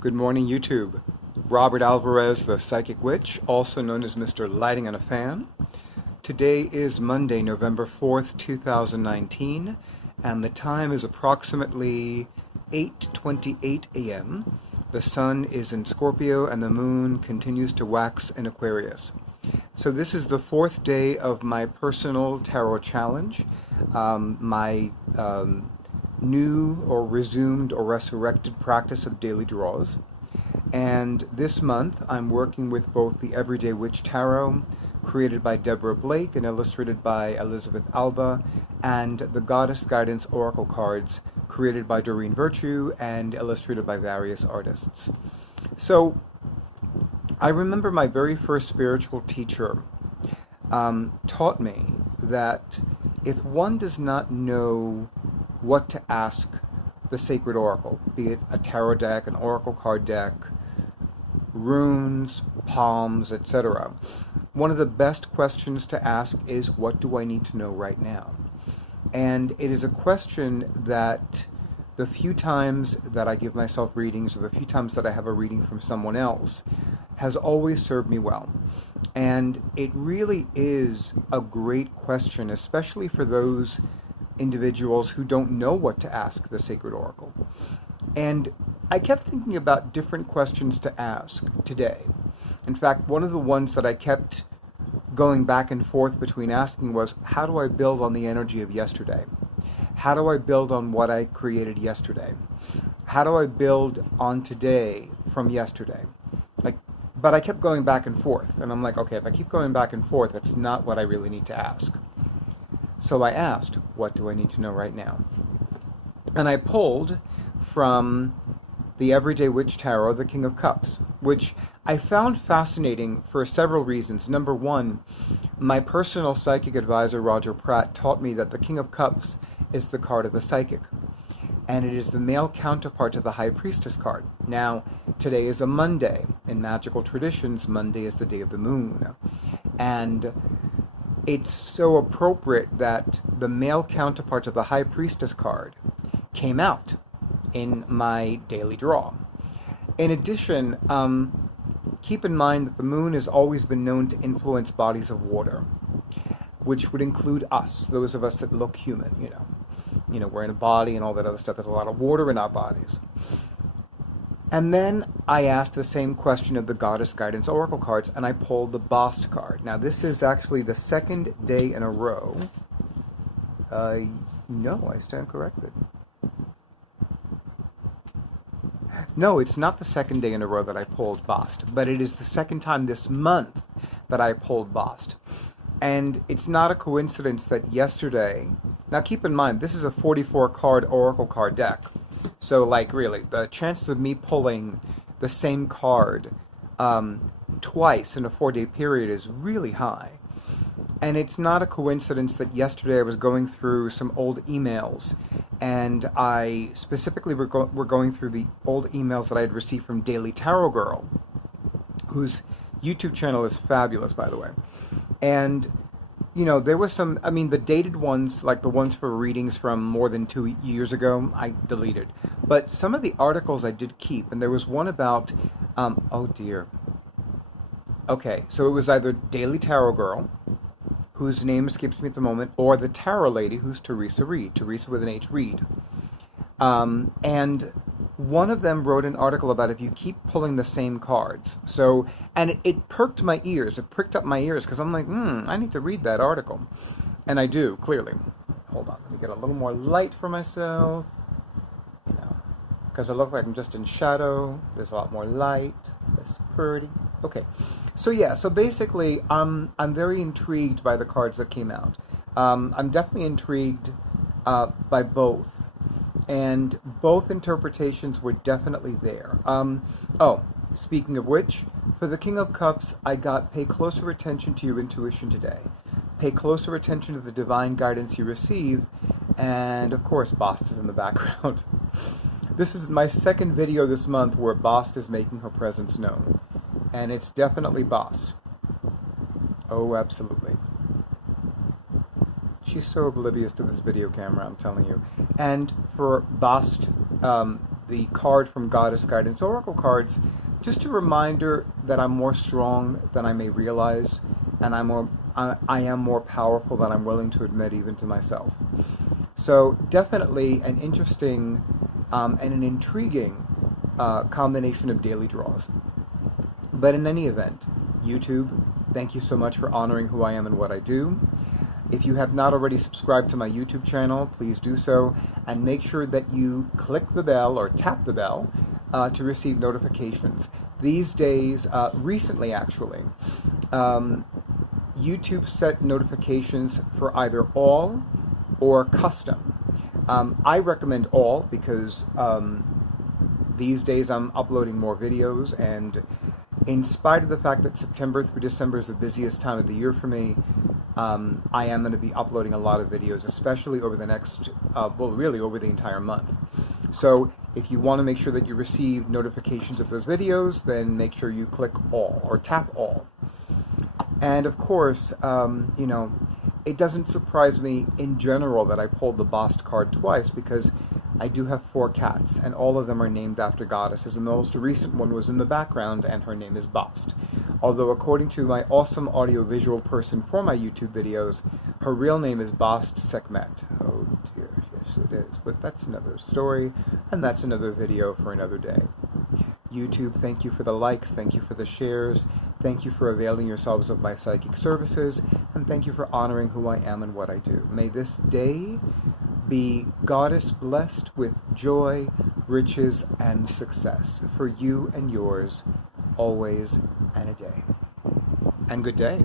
Good morning, YouTube. Robert Alvarez, the Psychic Witch, also known as Mr. Lighting on a Fan. Today is Monday, November 4th, 2019, and the time is approximately 8:28 a.m. The sun is in Scorpio and the moon continues to wax in Aquarius. So this is the fourth day of my personal tarot challenge, my new or resumed or resurrected practice of daily draws. And this month I'm working with both the Everyday Witch Tarot, created by Deborah Blake and illustrated by Elisabeth Alba, and the Goddess Guidance Oracle cards, created by Doreen Virtue and illustrated by various artists. So I remember my very first spiritual teacher taught me that if one does not know what to ask the sacred oracle, be it a tarot deck, an oracle card deck, runes, palms, etc., one of the best questions to ask is, what do I need to know right now? And it is a question that the few times that I give myself readings, or the few times that I have a reading from someone else, has always served me well. And it really is a great question, especially for those individuals who don't know what to ask the sacred oracle. And I kept thinking about different questions to ask today. In fact, one of the ones that I kept going back and forth between asking was, how do I build on the energy of yesterday? How do I build on what I created yesterday? How do I build on today from yesterday? But I kept going back and forth, and I'm like, okay, if I keep going back and forth, that's not what I really need to ask. So I asked, what do I need to know right now? And I pulled from the Everyday Witch Tarot, the King of Cups, which I found fascinating for several reasons. Number one, my personal psychic advisor, Roger Pratt, taught me that the King of Cups is the card of the psychic, and it is the male counterpart to the High Priestess card. Now, today is a Monday. In magical traditions, Monday is the day of the moon. And it's so appropriate that the male counterpart of the High Priestess card came out in my daily draw. In addition, keep in mind that the moon has always been known to influence bodies of water, which would include us, those of us that look human, you know, we're in a body and all that other stuff. There's a lot of water in our bodies. And then I asked the same question of the Goddess Guidance Oracle cards, and I pulled the Bast card. Now, this is actually the second day in a row. No, I stand corrected. No, it's not the second day in a row that I pulled Bast, but it is the second time this month that I pulled Bast. And it's not a coincidence that yesterday... Now, keep in mind, this is a 44-card Oracle card deck. So, really, the chances of me pulling the same card twice in a 4-day period is really high. And it's not a coincidence that yesterday I was going through some old emails, and I specifically were going through the old emails that I had received from Daily Tarot Girl, whose YouTube channel is fabulous, by the way. And there was some, the dated ones, like the ones for readings from more than 2 years ago, I deleted. But some of the articles I did keep, and there was one about, oh dear. Okay, so it was either Daily Tarot Girl, whose name escapes me at the moment, or the Tarot Lady, who's Teresa Reed, Teresa with an H, Reed. And one of them wrote an article about if you keep pulling the same cards. So, and it perked my ears. It pricked up my ears because I'm like, I need to read that article. And I do, clearly. Hold on, let me get a little more light for myself. Because I look like I'm just in shadow. There's a lot more light. That's pretty. Okay. So yeah, so basically, I'm very intrigued by the cards that came out. I'm definitely intrigued by both. And both interpretations were definitely there. Speaking of which, for the King of Cups, I got pay closer attention to your intuition today. Pay closer attention to the divine guidance you receive. And of course, Bast is in the background. This is my second video this month where Bast is making her presence known. And it's definitely Bast. Oh, absolutely. She's so oblivious to this video camera, I'm telling you. And for Bast the card from Goddess Guidance Oracle cards, just a reminder that I'm more strong than I may realize, and I am more powerful than I'm willing to admit even to myself. So definitely an interesting and an intriguing combination of daily draws. But in any event, YouTube, thank you so much for honoring who I am and what I do. If you have not already subscribed to my YouTube channel, please do so, and make sure that you click the bell or tap the bell to receive notifications. These days, recently actually, YouTube set notifications for either all or custom. I recommend all because these days I'm uploading more videos, and in spite of the fact that September through December is the busiest time of the year for me, I am going to be uploading a lot of videos, especially over the next, well, really over the entire month. So if you want to make sure that you receive notifications of those videos, then make sure you click all or tap all. And of course, you know, it doesn't surprise me in general that I pulled the Bast card twice, because I do have 4 cats, and all of them are named after goddesses, and the most recent one was in the background, and her name is Bast. Although according to my awesome audio-visual person for my YouTube videos, her real name is Bast Sekhmet. Oh dear, yes it is, but that's another story, and that's another video for another day. YouTube, thank you for the likes, thank you for the shares, thank you for availing yourselves of my psychic services, and thank you for honoring who I am and what I do. May this day be goddess blessed with joy, riches, and success for you and yours, always and a day. And good day.